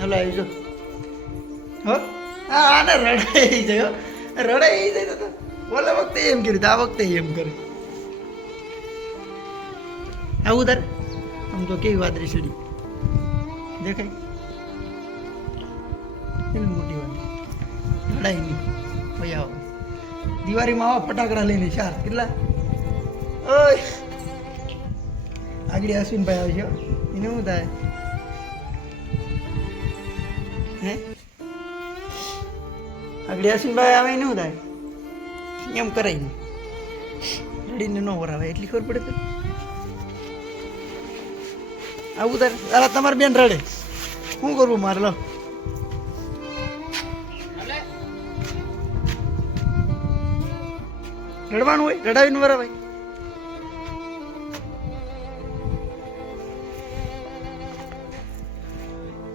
હાલો, આવી જો હો? આને રડાઈ જાય. રડાઈ જાય તો ઓલા વખતે એમ કર્યું, આ વખતે એમ કરે આવું તારે? આમ તો કેવી વાદળી સીડી દેખાય? મોટી વાત રડાઈ નહીં ભાઈ આવો. દિવાળીમાં આવા, ફટાકડા લઈને ચાર. કેટલા? ઓય. આગળ અશ્વિનભાઈ આવશે. એને શું થાય? હે? આગળ અશ્વિનભાઈ આવે ને શું થાય. એમ કરાય નહીં રડીને ન વરાવે, એટલી ખબર પડે આવું તારે તારા તમારી બેન રડે. શું કરવું મારે, લો. રડવાનું હોય, રડાવીને વરાવાય.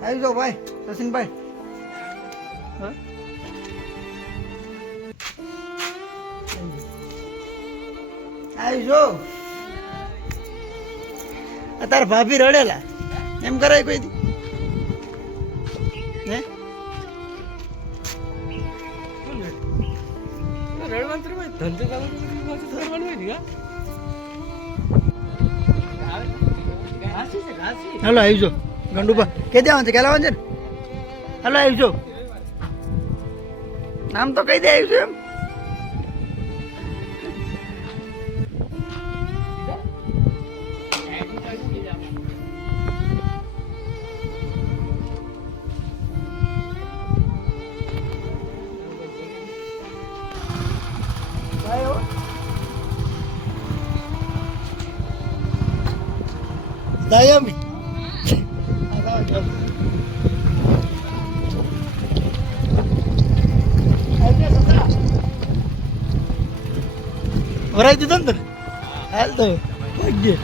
આવી જાઓ ભાઈ સચિનભાઈ આવી જો તાર ભાભી રડેલા. એમ કરાય કોઈ દી. હે? હાલો આવી જો ગંડુભા, કે દેવાનું છે કે લાવવાનું છે ને? હાલો આવી છો નામ તો કહી દે આવી છું એમ Dayami. વરાઈ દીધો ને તને હાલ તો ભાગ્ય